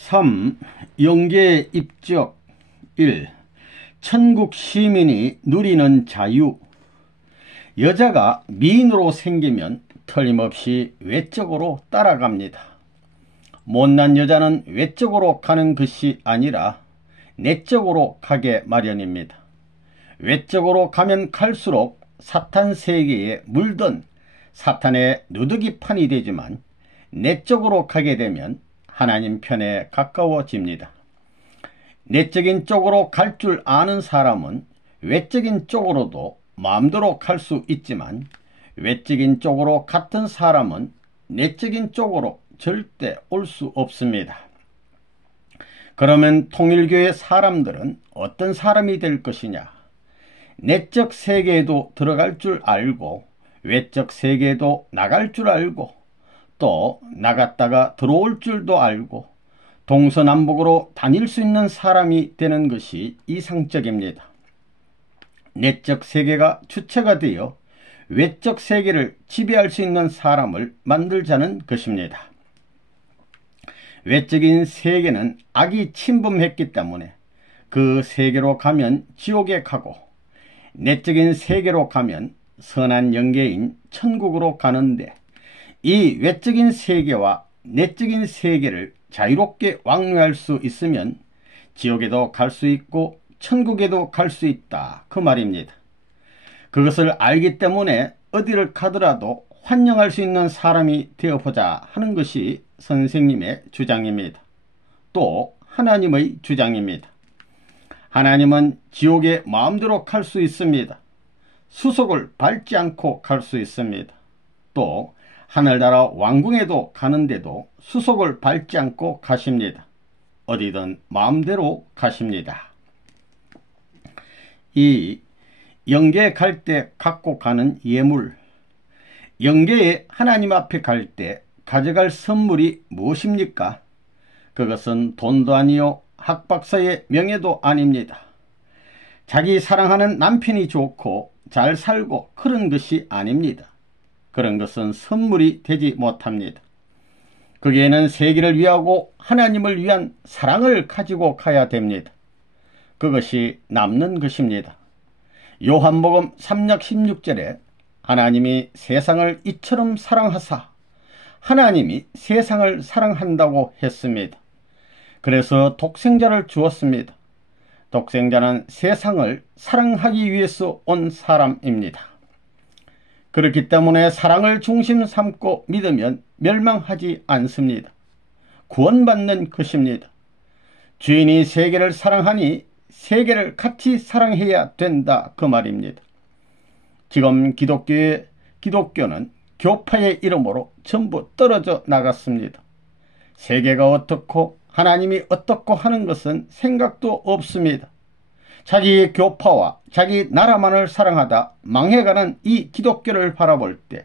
3. 영계 입적 1. 천국 시민이 누리는 자유. 여자가 미인으로 생기면 틀림없이 외적으로 따라갑니다. 못난 여자는 외적으로 가는 것이 아니라 내적으로 가게 마련입니다. 외적으로 가면 갈수록 사탄 세계에 물든 사탄의 누더기판이 되지만, 내적으로 가게 되면 하나님 편에 가까워집니다. 내적인 쪽으로 갈 줄 아는 사람은 외적인 쪽으로도 마음대로 갈 수 있지만, 외적인 쪽으로 갔던 사람은 내적인 쪽으로 절대 올 수 없습니다. 그러면 통일교회 사람들은 어떤 사람이 될 것이냐? 내적 세계에도 들어갈 줄 알고 외적 세계에도 나갈 줄 알고, 또 나갔다가 들어올 줄도 알고 동서남북으로 다닐 수 있는 사람이 되는 것이 이상적입니다. 내적 세계가 주체가 되어 외적 세계를 지배할 수 있는 사람을 만들자는 것입니다. 외적인 세계는 악이 침범했기 때문에 그 세계로 가면 지옥에 가고, 내적인 세계로 가면 선한 영계인 천국으로 가는데, 이 외적인 세계와 내적인 세계를 자유롭게 왕래할 수 있으면 지옥에도 갈 수 있고 천국에도 갈 수 있다, 그 말입니다. 그것을 알기 때문에 어디를 가더라도 환영할 수 있는 사람이 되어보자 하는 것이 선생님의 주장입니다. 또 하나님의 주장입니다. 하나님은 지옥에 마음대로 갈 수 있습니다. 수속을 밟지 않고 갈 수 있습니다. 또 하늘나라 왕궁에도 가는데도 수속을 밟지 않고 가십니다. 어디든 마음대로 가십니다. 2. 영계에 갈 때 갖고 가는 예물. 영계에 하나님 앞에 갈 때 가져갈 선물이 무엇입니까? 그것은 돈도 아니요 학박사의 명예도 아닙니다. 자기 사랑하는 남편이 좋고 잘 살고 그런 것이 아닙니다. 그런 것은 선물이 되지 못합니다. 거기에는 세계를 위하고 하나님을 위한 사랑을 가지고 가야 됩니다. 그것이 남는 것입니다. 요한복음 3장 16절에 하나님이 세상을 이처럼 사랑하사 하나님이 세상을 사랑한다고 했습니다. 그래서 독생자를 주었습니다. 독생자는 세상을 사랑하기 위해서 온 사람입니다. 그렇기 때문에 사랑을 중심 삼고 믿으면 멸망하지 않습니다. 구원받는 것입니다. 주인이 세계를 사랑하니 세계를 같이 사랑해야 된다, 그 말입니다. 지금 기독교는 교파의 이름으로 전부 떨어져 나갔습니다. 세계가 어떻고 하나님이 어떻고 하는 것은 생각도 없습니다. 자기 교파와 자기 나라만을 사랑하다 망해가는 이 기독교를 바라볼 때,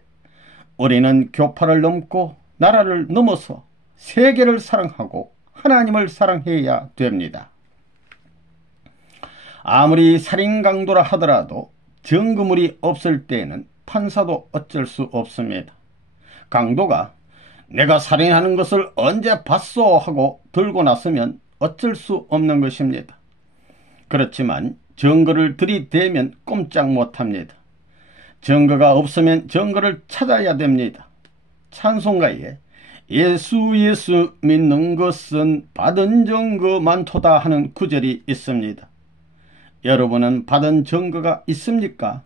우리는 교파를 넘고 나라를 넘어서 세계를 사랑하고 하나님을 사랑해야 됩니다. 아무리 살인강도라 하더라도 증거물이 없을 때에는 판사도 어쩔 수 없습니다. 강도가 내가 살인하는 것을 언제 봤소 하고 들고 나서면 어쩔 수 없는 것입니다. 그렇지만 증거를 들이대면 꼼짝 못합니다. 증거가 없으면 증거를 찾아야 됩니다. 찬송가에 예수 믿는 것은 받은 증거 많도다 하는 구절이 있습니다. 여러분은 받은 증거가 있습니까?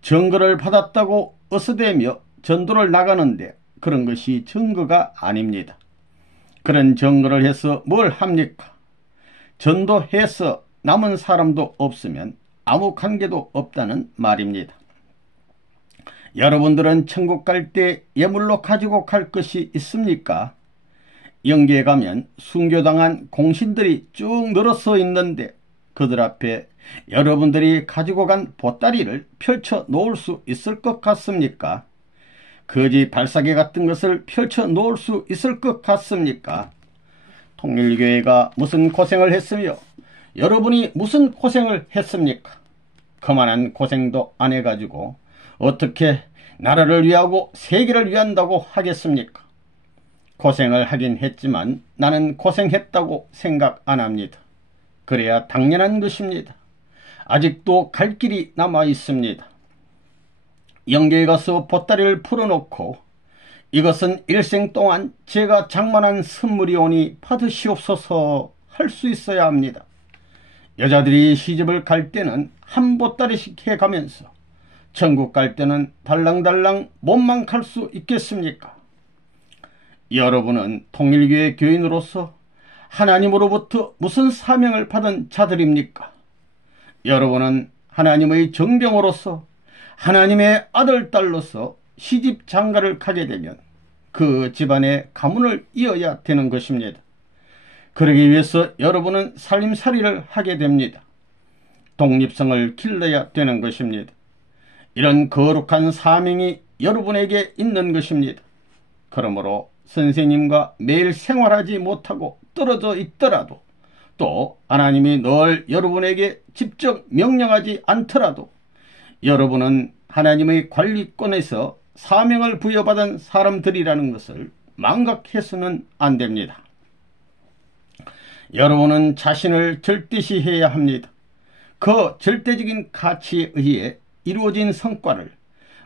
증거를 받았다고 어서대며 전도를 나가는데 그런 것이 증거가 아닙니다. 그런 증거를 해서 뭘 합니까? 전도해서 남은 사람도 없으면 아무 관계도 없다는 말입니다. 여러분들은 천국 갈 때 예물로 가지고 갈 것이 있습니까? 영계에 가면 순교당한 공신들이 쭉 늘어서 있는데 그들 앞에 여러분들이 가지고 간 보따리를 펼쳐 놓을 수 있을 것 같습니까? 거지 발사계 같은 것을 펼쳐 놓을 수 있을 것 같습니까? 통일교회가 무슨 고생을 했으며 여러분이 무슨 고생을 했습니까? 그만한 고생도 안 해가지고 어떻게 나라를 위하고 세계를 위한다고 하겠습니까? 고생을 하긴 했지만 나는 고생했다고 생각 안 합니다. 그래야 당연한 것입니다. 아직도 갈 길이 남아 있습니다. 영계에 가서 보따리를 풀어놓고 이것은 일생 동안 제가 장만한 선물이오니 받으시옵소서 할 수 있어야 합니다. 여자들이 시집을 갈 때는 한 보따리씩 해가면서 천국 갈 때는 달랑달랑 몸만 갈 수 있겠습니까? 여러분은 통일교의 교인으로서 하나님으로부터 무슨 사명을 받은 자들입니까? 여러분은 하나님의 정병으로서 하나님의 아들, 딸로서 시집 장가를 가게 되면 그 집안의 가문을 이어야 되는 것입니다. 그러기 위해서 여러분은 살림살이를 하게 됩니다. 독립성을 길러야 되는 것입니다. 이런 거룩한 사명이 여러분에게 있는 것입니다. 그러므로 선생님과 매일 생활하지 못하고 떨어져 있더라도, 또 하나님이 늘 여러분에게 직접 명령하지 않더라도 여러분은 하나님의 관리권에서 사명을 부여받은 사람들이라는 것을 망각해서는 안 됩니다. 여러분은 자신을 절대시해야 합니다. 그 절대적인 가치에 의해 이루어진 성과를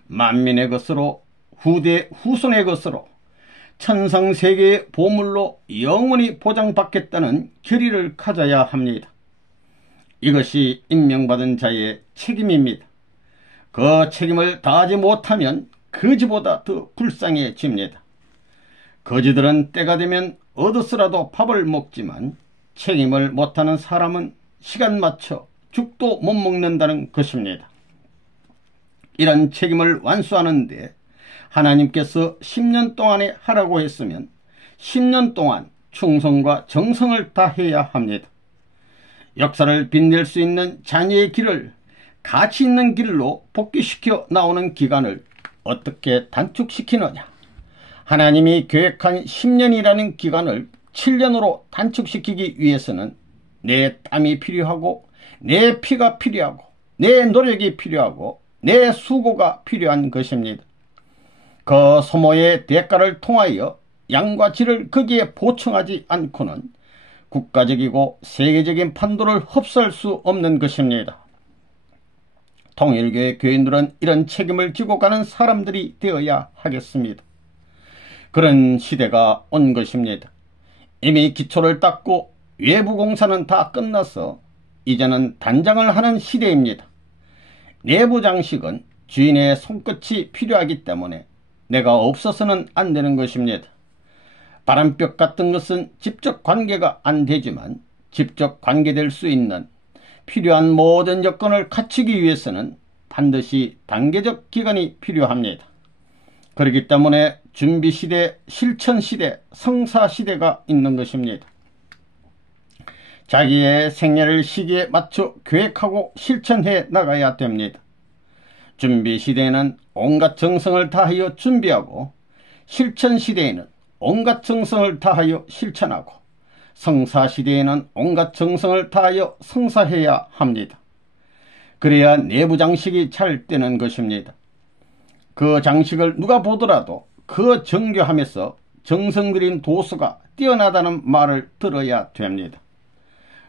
만민의 것으로, 후손의 것으로, 천상세계의 보물로 영원히 보장받겠다는 결의를 가져야 합니다. 이것이 임명받은 자의 책임입니다. 그 책임을 다하지 못하면 거지보다 더 불쌍해집니다. 거지들은 때가 되면 얻어서라도 밥을 먹지만 책임을 못하는 사람은 시간 맞춰 죽도 못 먹는다는 것입니다. 이런 책임을 완수하는데 하나님께서 10년 동안에 하라고 했으면 10년 동안 충성과 정성을 다해야 합니다. 역사를 빛낼 수 있는 자녀의 길을 가치 있는 길로 복귀시켜 나오는 기간을 어떻게 단축시키느냐? 하나님이 계획한 10년이라는 기간을 7년으로 단축시키기 위해서는 내 땀이 필요하고 내 피가 필요하고 내 노력이 필요하고 내 수고가 필요한 것입니다. 그 소모의 대가를 통하여 양과 질을 거기에 보충하지 않고는 국가적이고 세계적인 판도를 흡수할 수 없는 것입니다. 통일교의 교인들은 이런 책임을 지고 가는 사람들이 되어야 하겠습니다. 그런 시대가 온 것입니다. 이미 기초를 닦고 외부 공사는 다 끝나서 이제는 단장을 하는 시대입니다. 내부 장식은 주인의 손끝이 필요하기 때문에 내가 없어서는 안 되는 것입니다. 바람벽 같은 것은 직접 관계가 안 되지만 직접 관계될 수 있는 필요한 모든 여건을 갖추기 위해서는 반드시 단계적 기간이 필요합니다. 그렇기 때문에 준비시대, 실천시대, 성사시대가 있는 것입니다. 자기의 생애를 시기에 맞춰 계획하고 실천해 나가야 됩니다. 준비시대에는 온갖 정성을 다하여 준비하고, 실천시대에는 온갖 정성을 다하여 실천하고, 성사시대에는 온갖 정성을 다하여 성사해야 합니다. 그래야 내부 장식이 잘 되는 것입니다. 그 장식을 누가 보더라도 그 정교함에서 정성 들인 도수가 뛰어나다는 말을 들어야 됩니다.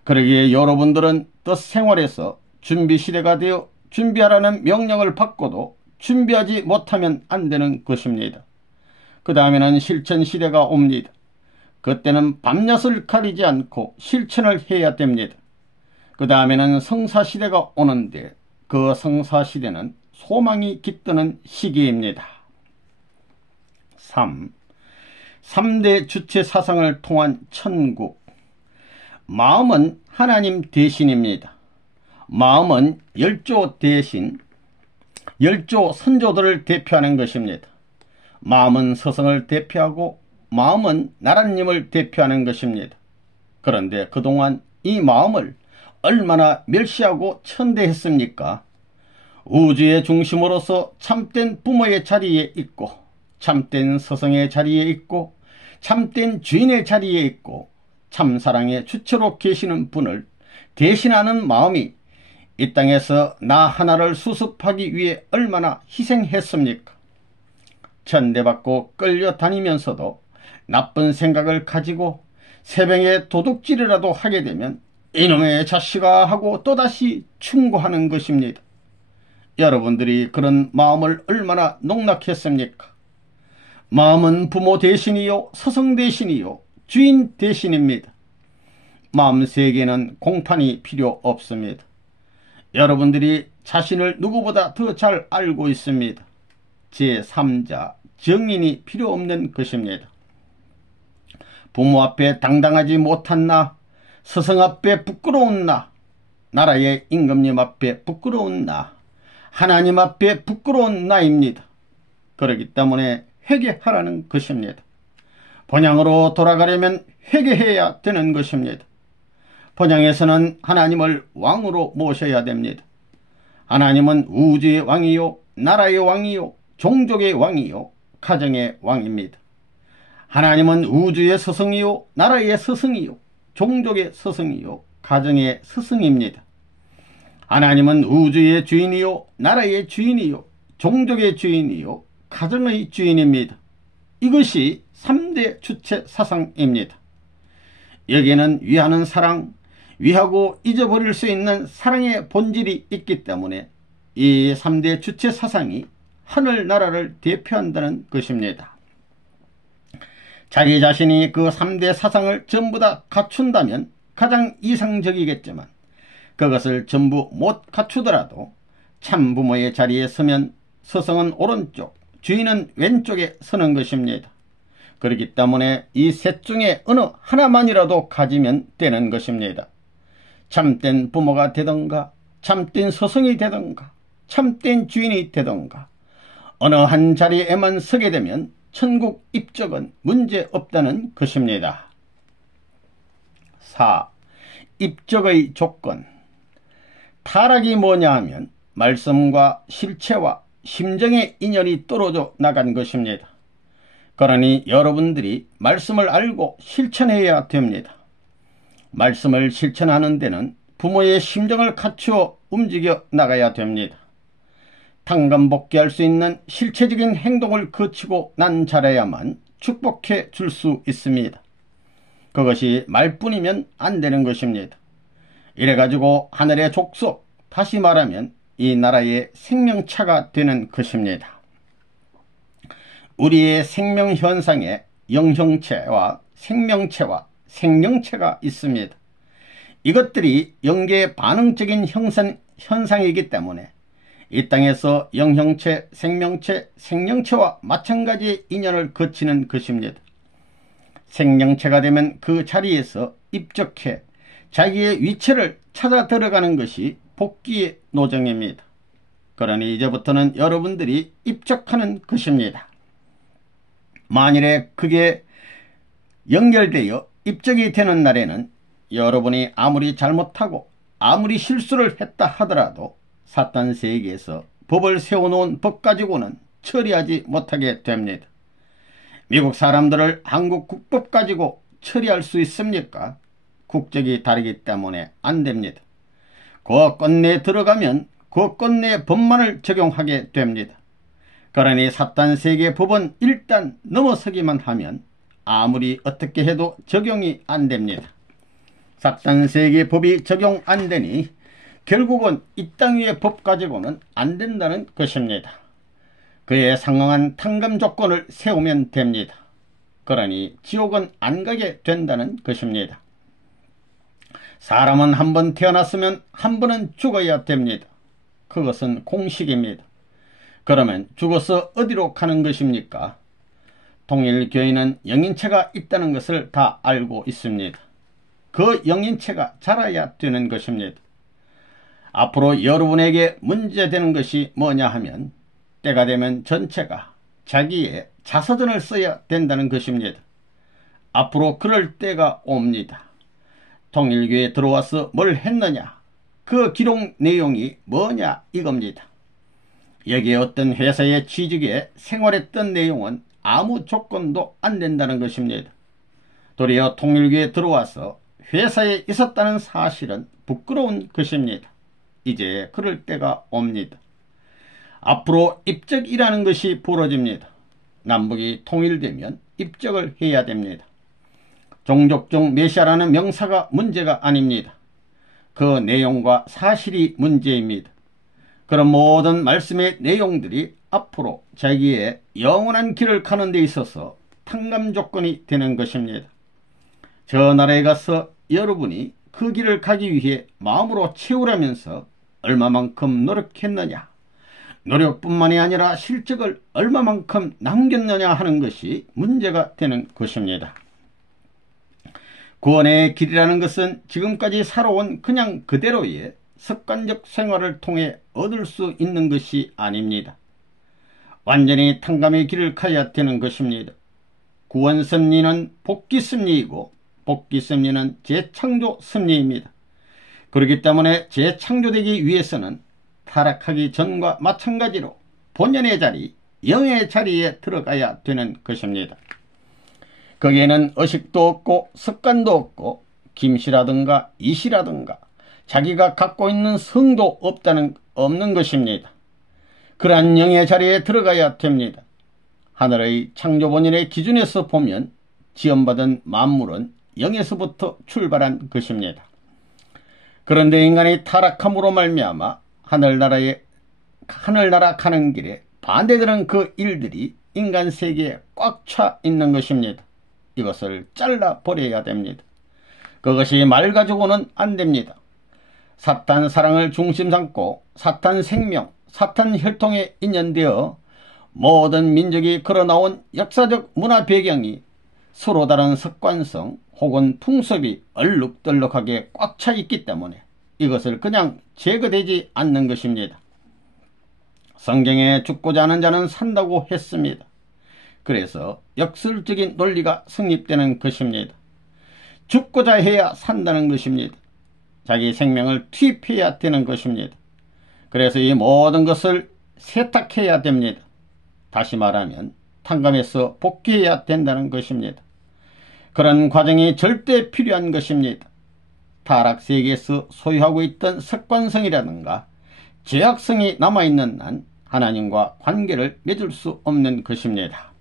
그러기에 여러분들은 뜻생활에서 준비시대가 되어 준비하라는 명령을 받고도 준비하지 못하면 안 되는 것입니다. 그 다음에는 실천시대가 옵니다. 그때는 밤낮을 가리지 않고 실천을 해야 됩니다. 그 다음에는 성사시대가 오는데 그 성사시대는 소망이 깃드는 시기입니다. 3대 주체 사상을 통한 천국. 마음은 하나님 대신입니다. 마음은 열조 대신, 열조 선조들을 대표하는 것입니다. 마음은 서성을 대표하고 마음은 나라님을 대표하는 것입니다. 그런데 그동안 이 마음을 얼마나 멸시하고 천대했습니까? 우주의 중심으로서 참된 부모의 자리에 있고, 참된 서성의 자리에 있고, 참된 주인의 자리에 있고, 참사랑의 주체로 계시는 분을 대신하는 마음이 이 땅에서 나 하나를 수습하기 위해 얼마나 희생했습니까? 천대받고 끌려다니면서도 나쁜 생각을 가지고 새벽에 도둑질이라도 하게 되면 이놈의 자식아 하고 또다시 충고하는 것입니다. 여러분들이 그런 마음을 얼마나 농락했습니까? 마음은 부모 대신이요, 스승 대신이요, 주인 대신입니다. 마음 세계는 공판이 필요 없습니다. 여러분들이 자신을 누구보다 더 잘 알고 있습니다. 제3자 정인이 필요 없는 것입니다. 부모 앞에 당당하지 못한 나, 스승 앞에 부끄러운 나, 나라의 임금님 앞에 부끄러운 나, 하나님 앞에 부끄러운 나입니다. 그렇기 때문에 회개하라는 것입니다. 본향으로 돌아가려면 회개해야 되는 것입니다. 본향에서는 하나님을 왕으로 모셔야 됩니다. 하나님은 우주의 왕이요, 나라의 왕이요, 종족의 왕이요, 가정의 왕입니다. 하나님은 우주의 스승이요, 나라의 스승이요, 종족의 스승이요, 가정의 스승입니다. 하나님은 우주의 주인이요, 나라의 주인이요, 종족의 주인이요, 가정의 주인입니다. 이것이 3대 주체 사상입니다. 여기에는 위하는 사랑, 위하고 잊어버릴 수 있는 사랑의 본질이 있기 때문에 이 3대 주체 사상이 하늘나라를 대표한다는 것입니다. 자기 자신이 그 3대 사상을 전부 다 갖춘다면 가장 이상적이겠지만 그것을 전부 못 갖추더라도 참 부모의 자리에 서면 스승은 오른쪽, 주인은 왼쪽에 서는 것입니다. 그렇기 때문에 이 셋 중에 어느 하나만이라도 가지면 되는 것입니다. 참된 부모가 되던가, 참된 스승이 되던가, 참된 주인이 되던가 어느 한 자리에만 서게 되면 천국 입적은 문제없다는 것입니다. 4. 입적의 조건. 타락이 뭐냐 하면 말씀과 실체와 심정의 인연이 떨어져 나간 것입니다. 그러니 여러분들이 말씀을 알고 실천해야 됩니다. 말씀을 실천하는 데는 부모의 심정을 갖추어 움직여 나가야 됩니다. 당감복귀할 수 있는 실체적인 행동을 거치고 난 자라야만 축복해 줄 수 있습니다. 그것이 말뿐이면 안 되는 것입니다. 이래가지고 하늘의 족속, 다시 말하면 이 나라의 생명차가 되는 것입니다. 우리의 생명현상에 영형체와 생명체와 생명체가 있습니다. 이것들이 영계 반응적인 현상이기 때문에 이 땅에서 영형체, 생명체, 생명체와 마찬가지의 인연을 거치는 것입니다. 생명체가 되면 그 자리에서 입적해 자기의 위치를 찾아 들어가는 것이 복귀의 노정입니다. 그러니 이제부터는 여러분들이 입적하는 것입니다. 만일에 그게 연결되어 입적이 되는 날에는 여러분이 아무리 잘못하고 아무리 실수를 했다 하더라도 사탄 세계에서 법을 세워놓은 법 가지고는 처리하지 못하게 됩니다. 미국 사람들을 한국 국법 가지고 처리할 수 있습니까? 국적이 다르기 때문에 안 됩니다. 그 건내에 들어가면 그 건내 법만을 적용하게 됩니다. 그러니 사탄 세계 법은 일단 넘어서기만 하면 아무리 어떻게 해도 적용이 안 됩니다. 사탄 세계 법이 적용 안 되니 결국은 이 땅 위의 법 가지고는 안 된다는 것입니다. 그에 상응한 탕감 조건을 세우면 됩니다. 그러니 지옥은 안 가게 된다는 것입니다. 사람은 한 번 태어났으면 한 번은 죽어야 됩니다. 그것은 공식입니다. 그러면 죽어서 어디로 가는 것입니까? 통일교회는 영인체가 있다는 것을 다 알고 있습니다. 그 영인체가 자라야 되는 것입니다. 앞으로 여러분에게 문제되는 것이 뭐냐 하면 때가 되면 전체가 자기의 자서전을 써야 된다는 것입니다. 앞으로 그럴 때가 옵니다. 통일교에 들어와서 뭘 했느냐, 그 기록 내용이 뭐냐 이겁니다. 여기에 어떤 회사에 취직해 생활했던 내용은 아무 조건도 안 된다는 것입니다. 도리어 통일교에 들어와서 회사에 있었다는 사실은 부끄러운 것입니다. 이제 그럴 때가 옵니다. 앞으로 입적이라는 것이 벌어집니다. 남북이 통일되면 입적을 해야 됩니다. 종족 중 메시아라는 명사가 문제가 아닙니다. 그 내용과 사실이 문제입니다. 그런 모든 말씀의 내용들이 앞으로 자기의 영원한 길을 가는 데 있어서 탕감 조건이 되는 것입니다. 저 나라에 가서 여러분이 그 길을 가기 위해 마음으로 채우라면서 얼마만큼 노력했느냐, 노력뿐만이 아니라 실적을 얼마만큼 남겼느냐 하는 것이 문제가 되는 것입니다. 구원의 길이라는 것은 지금까지 살아온 그냥 그대로의 습관적 생활을 통해 얻을 수 있는 것이 아닙니다. 완전히 탕감의 길을 가야 되는 것입니다. 구원 섭리는 복귀 섭리이고 복귀 섭리는 재창조 섭리입니다. 그렇기 때문에 재창조되기 위해서는 타락하기 전과 마찬가지로 본연의 자리, 영의 자리에 들어가야 되는 것입니다. 거기에는 의식도 없고 습관도 없고 김씨라든가 이씨라든가 자기가 갖고 있는 성도 없는 것입니다. 그러한 영의 자리에 들어가야 됩니다. 하늘의 창조 본연의 기준에서 보면 지원받은 만물은 영에서부터 출발한 것입니다. 그런데 인간이 타락함으로 말미암아 하늘나라 가는 길에 반대되는 그 일들이 인간 세계에 꽉 차 있는 것입니다. 이것을 잘라버려야 됩니다. 그것이 말 가지고는 안 됩니다. 사탄 사랑을 중심 삼고 사탄 생명, 사탄 혈통에 인연되어 모든 민족이 걸어나온 역사적 문화 배경이 서로 다른 습관성 혹은 풍습이 얼룩덜룩하게 꽉 차 있기 때문에 이것을 그냥 제거되지 않는 것입니다. 성경에 죽고자 하는 자는 산다고 했습니다. 그래서 역설적인 논리가 성립되는 것입니다. 죽고자 해야 산다는 것입니다. 자기 생명을 투입해야 되는 것입니다. 그래서 이 모든 것을 세탁해야 됩니다. 다시 말하면 탕감해서 복귀해야 된다는 것입니다. 그런 과정이 절대 필요한 것입니다. 타락세계에서 소유하고 있던 습관성이라든가 죄악성이 남아있는 한 하나님과 관계를 맺을 수 없는 것입니다.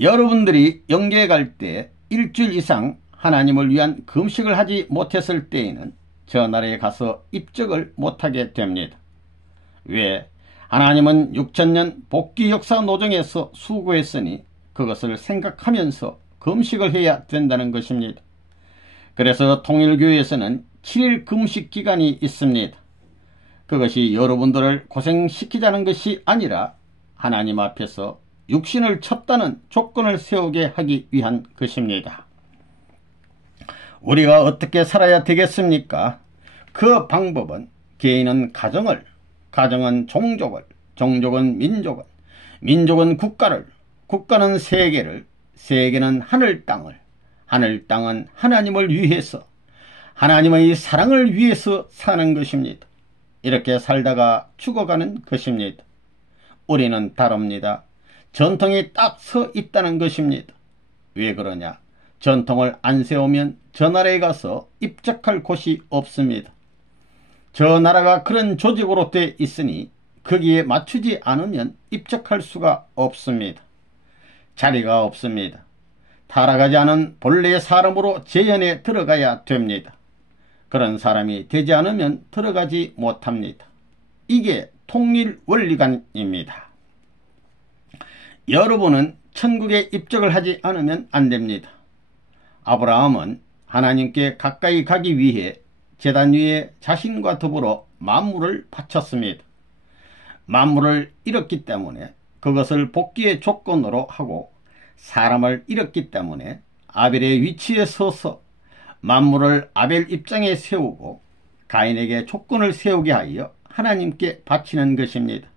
여러분들이 영계에 갈 때 일주일 이상 하나님을 위한 금식을 하지 못했을 때에는 저 나라에 가서 입적을 못하게 됩니다. 왜? 하나님은 6000년 복귀 역사 노정에서 수고했으니 그것을 생각하면서 금식을 해야 된다는 것입니다. 그래서 통일교회에서는 7일 금식 기간이 있습니다. 그것이 여러분들을 고생시키자는 것이 아니라 하나님 앞에서 육신을 쳤다는 조건을 세우게 하기 위한 것입니다. 우리가 어떻게 살아야 되겠습니까? 그 방법은 개인은 가정을, 가정은 종족을, 종족은 민족을, 민족은 국가를, 국가는 세계를, 세계는 하늘 땅을, 하늘 땅은 하나님을 위해서, 하나님의 사랑을 위해서 사는 것입니다. 이렇게 살다가 죽어가는 것입니다. 우리는 다릅니다. 전통이 딱 서 있다는 것입니다. 왜 그러냐? 전통을 안 세우면 저 나라에 가서 입적할 곳이 없습니다. 저 나라가 그런 조직으로 돼 있으니 거기에 맞추지 않으면 입적할 수가 없습니다. 자리가 없습니다. 타락하지 않은 본래의 사람으로 재현에 들어가야 됩니다. 그런 사람이 되지 않으면 들어가지 못합니다. 이게 통일 원리관입니다. 여러분은 천국에 입적을 하지 않으면 안 됩니다. 아브라함은 하나님께 가까이 가기 위해 제단 위에 자신과 더불어 만물을 바쳤습니다. 만물을 잃었기 때문에 그것을 복귀의 조건으로 하고 사람을 잃었기 때문에 아벨의 위치에 서서 만물을 아벨 입장에 세우고 가인에게 조건을 세우게 하여 하나님께 바치는 것입니다.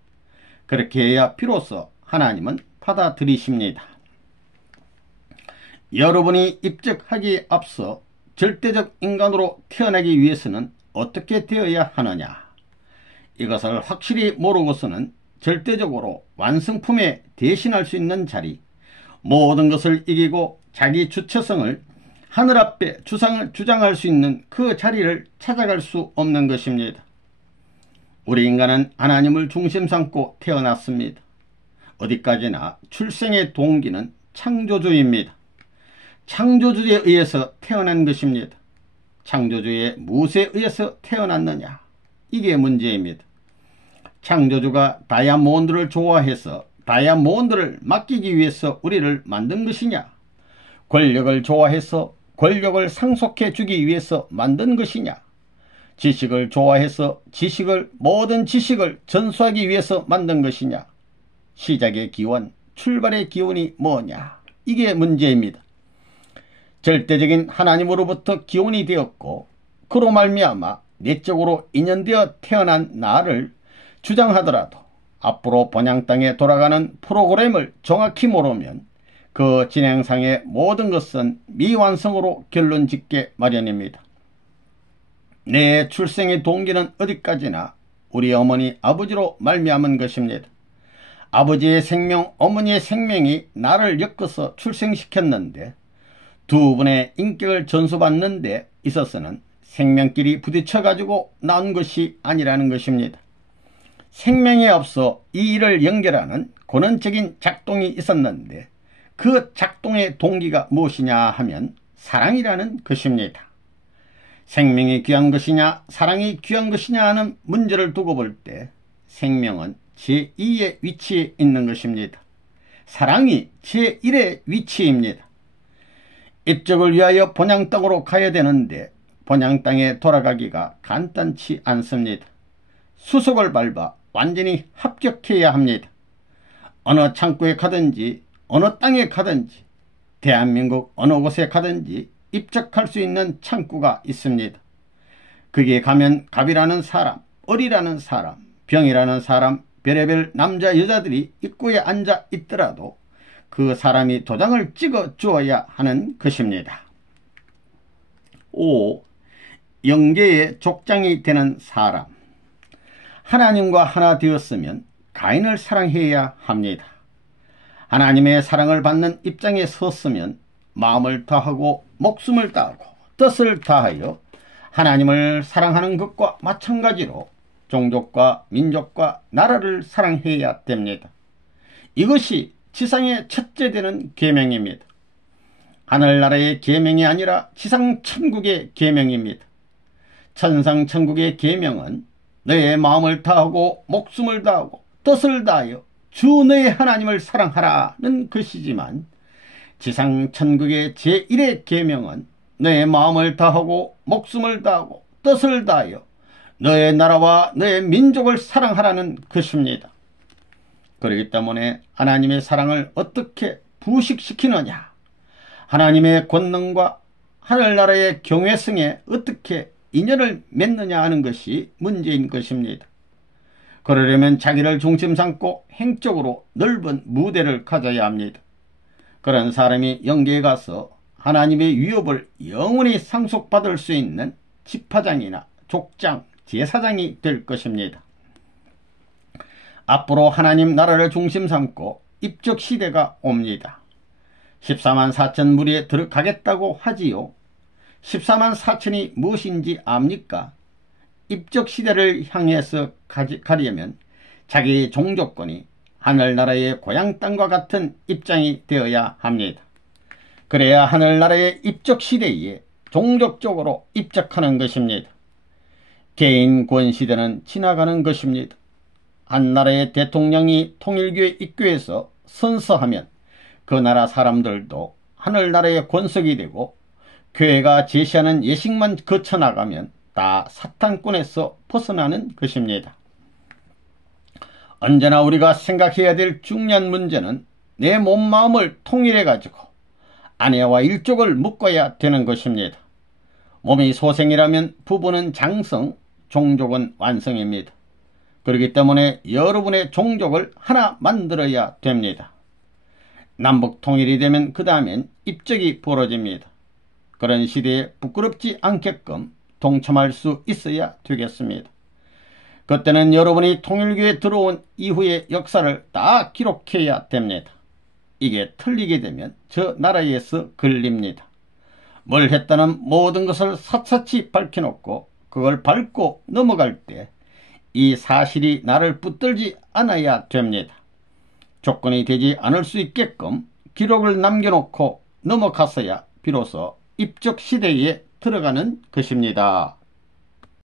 그렇게 해야 비로소 하나님은 받아들이십니다. 여러분이 입적하기에 앞서 절대적 인간으로 태어나기 위해서는 어떻게 되어야 하느냐? 이것을 확실히 모르고서는 절대적으로 완성품에 대신할 수 있는 자리, 모든 것을 이기고 자기 주체성을 하늘 앞에 주장할 수 있는 그 자리를 찾아갈 수 없는 것입니다. 우리 인간은 하나님을 중심 삼고 태어났습니다. 어디까지나 출생의 동기는 창조주입니다. 창조주에 의해서 태어난 것입니다. 창조주의 무엇에 의해서 태어났느냐? 이게 문제입니다. 창조주가 다이아몬드를 좋아해서 다이아몬드를 맡기기 위해서 우리를 만든 것이냐? 권력을 좋아해서 권력을 상속해 주기 위해서 만든 것이냐? 지식을 좋아해서 모든 지식을 전수하기 위해서 만든 것이냐? 시작의 기원, 출발의 기원이 뭐냐? 이게 문제입니다. 절대적인 하나님으로부터 기원이 되었고 그로 말미암아 내적으로 인연되어 태어난 나를 주장하더라도 앞으로 번양 땅에 돌아가는 프로그램을 정확히 모르면 그 진행상의 모든 것은 미완성으로 결론짓게 마련입니다. 내 출생의 동기는 어디까지나 우리 어머니 아버지로 말미암은 것입니다. 아버지의 생명, 어머니의 생명이 나를 엮어서 출생시켰는데 두 분의 인격을 전수받는 데 있어서는 생명끼리 부딪혀가지고 나온 것이 아니라는 것입니다. 생명에 앞서 이 일을 연결하는 근원적인 작동이 있었는데 그 작동의 동기가 무엇이냐 하면 사랑이라는 것입니다. 생명이 귀한 것이냐 사랑이 귀한 것이냐 하는 문제를 두고 볼 때 생명은 제2의 위치에 있는 것입니다. 사랑이 제1의 위치입니다. 입적을 위하여 번양 땅으로 가야 되는데 번양 땅에 돌아가기가 간단치 않습니다. 수속을 밟아 완전히 합격해야 합니다. 어느 창고에 가든지 어느 땅에 가든지 대한민국 어느 곳에 가든지 입적할 수 있는 창구가 있습니다. 거기에 가면 갑이라는 사람, 을이라는 사람, 병이라는 사람, 별의별 남자 여자들이 입구에 앉아 있더라도 그 사람이 도장을 찍어 주어야 하는 것입니다. 5. 영계의 족장이 되는 사람. 하나님과 하나 되었으면 가인을 사랑해야 합니다. 하나님의 사랑을 받는 입장에 섰으면 마음을 다하고 목숨을 다하고 뜻을 다하여 하나님을 사랑하는 것과 마찬가지로 종족과 민족과 나라를 사랑해야 됩니다. 이것이 지상의 첫째 되는 계명입니다. 하늘나라의 계명이 아니라 지상 천국의 계명입니다. 천상 천국의 계명은 너의 마음을 다하고 목숨을 다하고 뜻을 다하여 주 너의 하나님을 사랑하라는 것이지만 지상 천국의 제1의 계명은 너의 마음을 다하고 목숨을 다하고 뜻을 다하여 너의 나라와 너의 민족을 사랑하라는 것입니다. 그렇기 때문에 하나님의 사랑을 어떻게 부식시키느냐, 하나님의 권능과 하늘나라의 경외성에 어떻게 인연을 맺느냐 하는 것이 문제인 것입니다. 그러려면 자기를 중심 삼고 행적으로 넓은 무대를 가져야 합니다. 그런 사람이 영계에 가서 하나님의 위협을 영원히 상속받을 수 있는 지파장이나 족장, 제사장이 될 것입니다. 앞으로 하나님 나라를 중심 삼고 입적 시대가 옵니다. 14만 4천 무리에 들어가겠다고 하지요. 14만 4천이 무엇인지 압니까? 입적 시대를 향해서 가려면 자기의 종족권이 하늘나라의 고향 땅과 같은 입장이 되어야 합니다. 그래야 하늘나라의 입적 시대에 종족적으로 입적하는 것입니다. 개인 권시대는 지나가는 것입니다. 한 나라의 대통령이 통일교회 입교에서 선서하면 그 나라 사람들도 하늘나라의 권석이 되고 교회가 제시하는 예식만 거쳐나가면 다 사탄권에서 벗어나는 것입니다. 언제나 우리가 생각해야 될 중요한 문제는 내 몸 마음을 통일해 가지고 아내와 일족을 묶어야 되는 것입니다. 몸이 소생이라면 부부는 장성, 종족은 완성입니다. 그렇기 때문에 여러분의 종족을 하나 만들어야 됩니다. 남북 통일이 되면 그 다음엔 입적이 벌어집니다. 그런 시대에 부끄럽지 않게끔 동참할 수 있어야 되겠습니다. 그때는 여러분이 통일교에 들어온 이후의 역사를 다 기록해야 됩니다. 이게 틀리게 되면 저 나라에서 걸립니다. 뭘 했다는 모든 것을 샅샅이 밝혀놓고 그걸 밟고 넘어갈 때 이 사실이 나를 붙들지 않아야 됩니다. 조건이 되지 않을 수 있게끔 기록을 남겨놓고 넘어갔어야 비로소 입적 시대에 들어가는 것입니다.